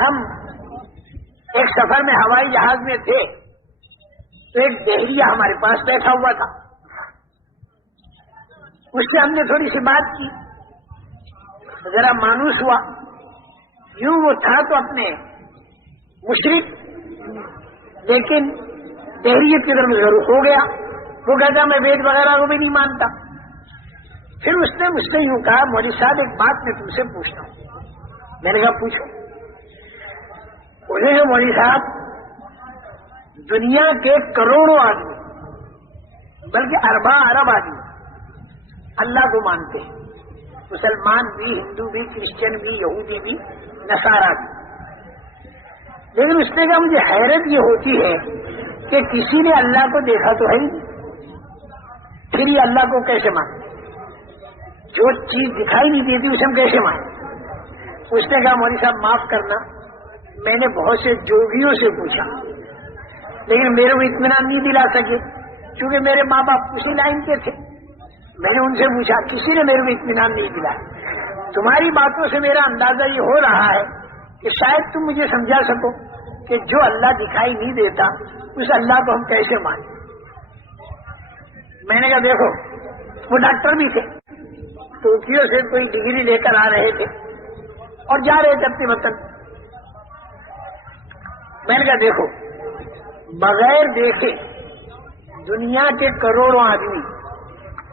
ہم ایک سفر میں ہوائی جہاز میں تھے تو ایک دہلیہ ہمارے پاس بیٹھا ہوا تھا. اس سے ہم نے تھوڑی سی بات کی, ذرا مانوس ہوا. یوں وہ تھا تو اپنے مشرک, لیکن دہریت کی طرف ضرور ہو گیا. وہ کہتا میں وید وغیرہ کو بھی نہیں مانتا. پھر اس نے مجھ سے یوں کہا مولوی صاحب ایک بات میں تم سے پوچھتا ہوں. میں نے کہا پوچھو. بولے مولوی صاحب دنیا کے کروڑوں آدمی بلکہ ارباں ارب آدمی اللہ کو مانتے ہیں, مسلمان بھی, ہندو بھی, کرسچن بھی, یہودی بھی, نصارہ بھی. لیکن اس نے کہا مجھے حیرت یہ ہوتی ہے کہ کسی نے اللہ کو دیکھا تو ہے ہی نہیں, پھر یہ اللہ کو کیسے مانتے؟ جو چیز دکھائی نہیں دیتی اسے ہم کیسے مانتے؟ اس نے کہا مولوی صاحب معاف کرنا, میں نے بہت سے جوگیوں سے پوچھا لیکن میرے کو اطمینان نہیں دلا سکے, کیونکہ میرے ماں باپ اسی لائن کے تھے. میں نے ان سے پوچھا, کسی نے میرے کو اطمینان نہیں دلا. تمہاری باتوں سے میرا اندازہ یہ ہو رہا ہے کہ شاید تم مجھے سمجھا سکو کہ جو اللہ دکھائی نہیں دیتا اس اللہ کو ہم کیسے مانیں. میں نے کہا دیکھو وہ ڈاکٹر بھی تھے, ٹوکیو سے کوئی ڈگری لے کر آ رہے تھے اور جا رہے تھے اپنے وطن. میں نے کہا دیکھو بغیر دیکھے دنیا کے کروڑوں آدمی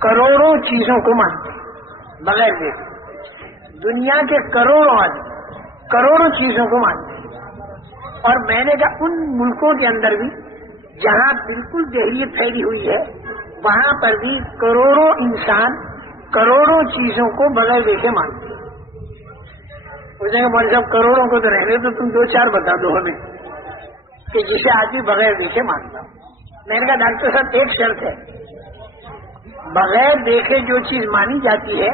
کروڑوں چیزوں کو مانتے ہیں. بغیر دیکھے دنیا کے کروڑوں آدمی کروڑوں چیزوں کو مانتے ہیں. اور میں نے کہا ان ملکوں کے اندر بھی جہاں بالکل جہلیت پھیلی ہوئی ہے وہاں پر بھی کروڑوں انسان کروڑوں چیزوں کو بغیر دیکھے مانتے ہیں. اس نے کہا مولوی صاحب کروڑوں کو تو رہنے تو تم 2-4 بتا دو ہمیں کہ جسے آدمی بغیر دیکھے مانتا ہوں. میں نے کہا ڈاکٹر صاحب ایک شرط ہے, بغیر دیکھے جو چیز مانی جاتی ہے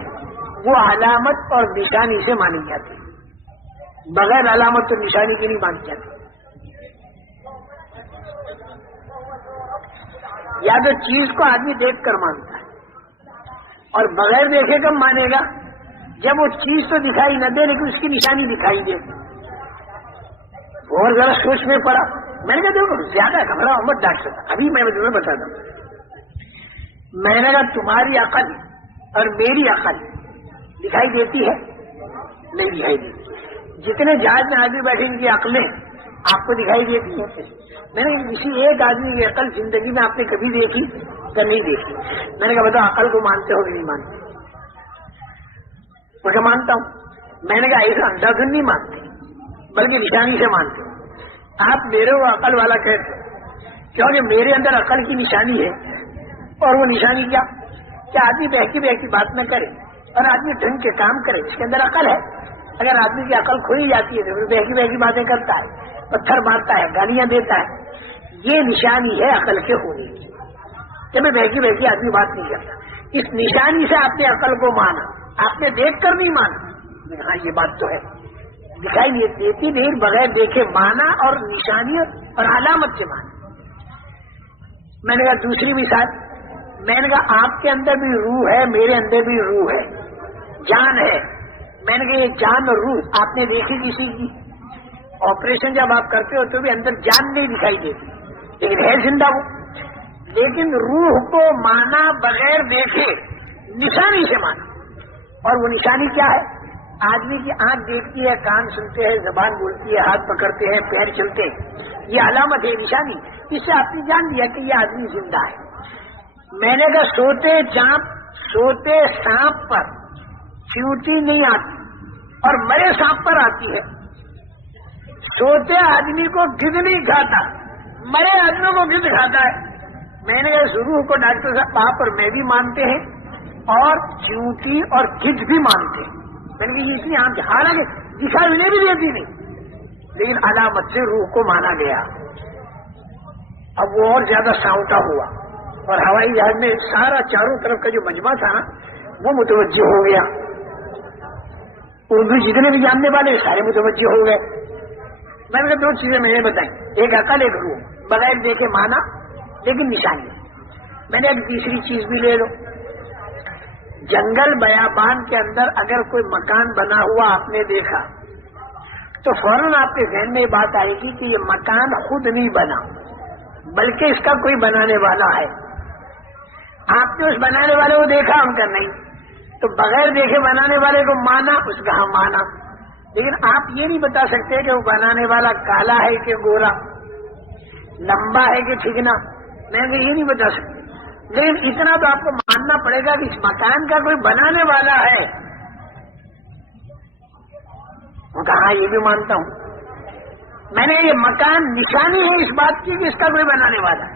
وہ علامت اور نشانی سے مانی جاتی ہے, بغیر علامت اور نشانی کی نہیں مانی جاتی. یا تو چیز کو آدمی دیکھ کر مانتا ہے اور بغیر دیکھے کب مانے گا جب وہ چیز تو دکھائی نہ دے لیکن اس کی نشانی دکھائی دے. اور ذرا سوچ میں پڑا. میں نے کہا دیکھو زیادہ گھبراؤ مت ڈاکٹر صاحب, ابھی میں تمہیں بتاتا ہوں. میں نے کہا تمہاری عقل اور میری عقل دکھائی دیتی ہے؟ نہیں دکھائی دیتی. جتنے جہاز میں آدمی بیٹھے ان کی عقلیں آپ کو دکھائی دیتی ہیں. میں نے کسی ایک آدمی کی عقل زندگی میں آپ نے کبھی دیکھی یا نہیں دیکھی؟ میں نے کہا بتاؤ عقل کو مانتے ہو کہ نہیں مانتے؟ وہ کیا مانتا ہوں. میں نے کہا ایسا اندھا دھن نہیں مانتے بلکہ نشانی سے مانتے. آپ میرے کو عقل والا کہتے کیونکہ میرے اندر عقل کی نشانی ہے. اور وہ نشانی کیا کہ آدمی بہکی بہکی بات نہ کرے اور آدمی ڈھنگ کے کام کرے, اس کے اندر عقل ہے. اگر آدمی کی عقل کھوئی جاتی ہے تو وہ بہکی بہکی باتیں کرتا ہے, پتھر مارتا ہے, گالیاں دیتا ہے. یہ نشانی ہے عقل کے ہونے کی کہ میں بہکی بہکی آدمی بات نہیں کرتا. اس نشانی سے آپ نے عقل کو مانا, آپ نے دیکھ کر نہیں مانا. ہاں یہ بات تو ہے, دکھائی دیتی نہیں بغیر دیکھے مانا اور نشانی اور علامت سے مانا. میں نے کہا دوسری مثال, میں نے کہا آپ کے اندر بھی روح ہے, میرے اندر بھی روح ہے, جان ہے. میں نے کہا یہ جان اور روح آپ نے دیکھی کسی کی؟ آپریشن جب آپ کرتے ہو تو بھی اندر جان نہیں دکھائی دیتی لیکن ہے زندہ وہ. لیکن روح کو مانا بغیر دیکھے نشانی سے مانا. اور وہ نشانی کیا ہے؟ آدمی کی آنکھ دیکھتی ہے, کان سنتے ہیں, زبان بولتی ہے, ہاتھ پکڑتے ہیں, پیر چلتے ہیں. یہ علامت ہے, نشانی. اس سے آپ نے جان لیا کہ یہ آدمی زندہ ہے. میں نے کہا سوتے سانپ پر چیونٹی نہیں آتی اور مرے سانپ پر آتی ہے. سوتے آدمی کو گدھ نہیں کھاتا, مرے آدمیوں کو گدھ کھاتا ہے. میں نے کہا ضرور کو ڈاکٹر صاحب آپ اور میں بھی مانتے ہیں اور چیونٹی اور گدھ بھی مانتے ہیں. میں نے کہا یہ اس لیے ہم حالانکہ دکھائی انہیں بھی دیتی نہیں لیکن علامت سے روح کو مانا گیا. اب وہ اور زیادہ ساؤٹا ہوا اور ہوائی جہاز میں سارا چاروں طرف کا جو مجمع تھا نا وہ متوجہ ہو گیا. اردو جتنے بھی جاننے والے سارے متوجہ ہو گئے. میں نے کہا 2 چیزیں میں نے بتائی, ایک عقل ایک روح, بغیر دیکھے مانا لیکن نشانی. میں نے ایک تیسری چیز بھی لے لو. جنگل بیابان کے اندر اگر کوئی مکان بنا ہوا آپ نے دیکھا تو فوراً آپ کے ذہن میں یہ بات آئے گی کہ یہ مکان خود نہیں بنا بلکہ اس کا کوئی بنانے والا ہے. آپ نے اس بنانے والے کو دیکھا، ہم کا نہیں، تو بغیر دیکھے بنانے والے کو مانا، اس کا ہم مانا. لیکن آپ یہ نہیں بتا سکتے کہ وہ بنانے والا کالا ہے کہ گورا، لمبا ہے کہ ٹھیکنا، میں یہ نہیں بتا سکتی. لیکن اتنا تو آپ کو ماننا پڑے گا کہ اس مکان کا کوئی بنانے والا ہے. وہ کہا یہ بھی مانتا ہوں. میں نے یہ مکان نشانی ہے اس بات کی کہ اس کا کوئی بنانے والا ہے.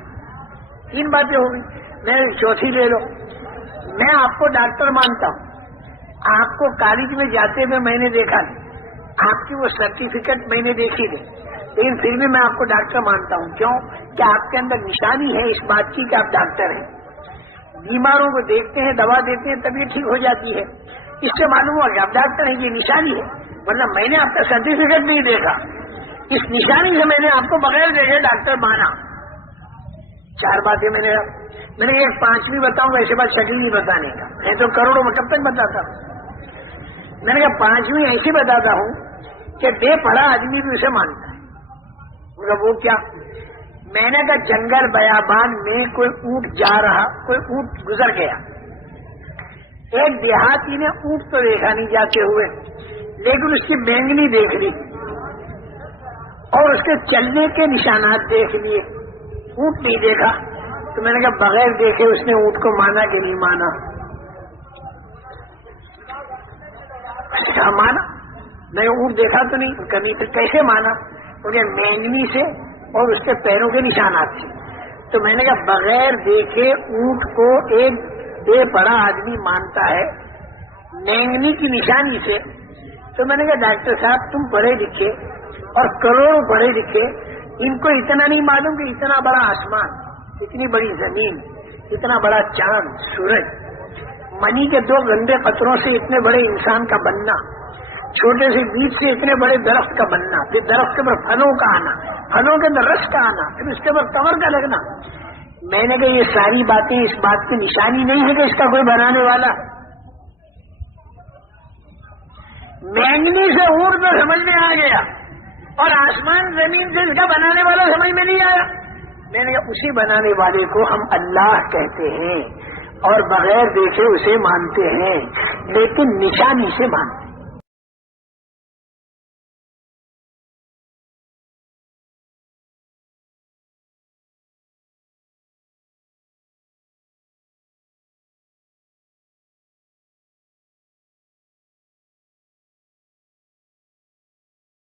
3 باتیں ہو گئی. میں چوتھی لے لو، میں آپ کو ڈاکٹر مانتا ہوں. آپ کو کالج میں جاتے ہوئے میں نے دیکھا نہیں، آپ کی وہ سرٹیفکیٹ میں نے دیکھی نہیں، لیکن پھر بھی میں آپ کو ڈاکٹر مانتا ہوں. کیوں؟ کہ آپ کے اندر نشانی ہے اس بات کی کہ آپ ڈاکٹر ہیں. بیماروں کو دیکھتے ہیں، دوا دیتے ہیں، طبیعت ٹھیک ہو جاتی ہے. اس سے معلوم ہوا کہ آپ ڈاکٹر ہیں، یہ نشانی ہے. ورنہ میں نے آپ کا سرٹیفکیٹ نہیں دیکھا، اس نشانی سے میں نے آپ کو بغیر دیکھے ڈاکٹر مانا. 4 باتیں میں نے ایک 5ویں بتاؤں گا، ایسے بات شکل نہیں بتانے کا. میں تو کروڑوں میں کب تک بتاتا ہوں. میں نے کہا 5ویں ایسی بتاتا ہوں کہ بے پڑھا آدمی بھی اسے مانتا ہے. وہ کیا؟ میں نے کہا جنگل بیابان میں کوئی اونٹ جا رہا، کوئی اونٹ گزر گیا. ایک دیہاتی نے اونٹ تو دیکھا نہیں جاتے ہوئے، لیکن اس کی بینگنی دیکھ لی اور اس کے چلنے کے نشانات دیکھ لیے. اونٹ نہیں دیکھا. تو میں نے کہا بغیر دیکھے اس نے اونٹ کو مانا کہ نہیں مانا؟ مانا. میں اونٹ دیکھا تو نہیں، کبھی پھر کیسے مانا؟ کیونکہ مینگنی سے اور اس کے پیروں کے نشانات سے. تو میں نے کہا بغیر دیکھے اونٹ کو ایک بے پڑھا آدمی مانتا ہے مینگنی کی نشانی سے. تو میں نے کہا ڈاکٹر صاحب تم پڑھے لکھے اور کروڑوں پڑھے لکھے، ان کو اتنا نہیں معلوم کہ اتنا بڑا آسمان، اتنی بڑی زمین، اتنا بڑا چاند، سورج، منی کے 2 گندے قطروں سے اتنے بڑے انسان کا بننا، چھوٹے سے بیج سے اتنے بڑے درخت کا بننا، پھر درخت کے اوپر پھلوں کا آنا، پھلوں کے اندر رس کا آنا، پھر اس کے اوپر کمر کا لگنا. میں نے کہا یہ ساری باتیں اس بات کی نشانی نہیں ہے کہ اس کا کوئی بنانے والا. مینگنی سے اونٹ تو سمجھ میں آ گیا اور آسمان زمین سے اس کا بنانے والا سمجھ میں نہیں آیا. میں نے کہا اسی بنانے والے کو ہم اللہ کہتے ہیں اور بغیر دیکھے اسے مانتے ہیں، لیکن نشانی سے مانتے ہیں.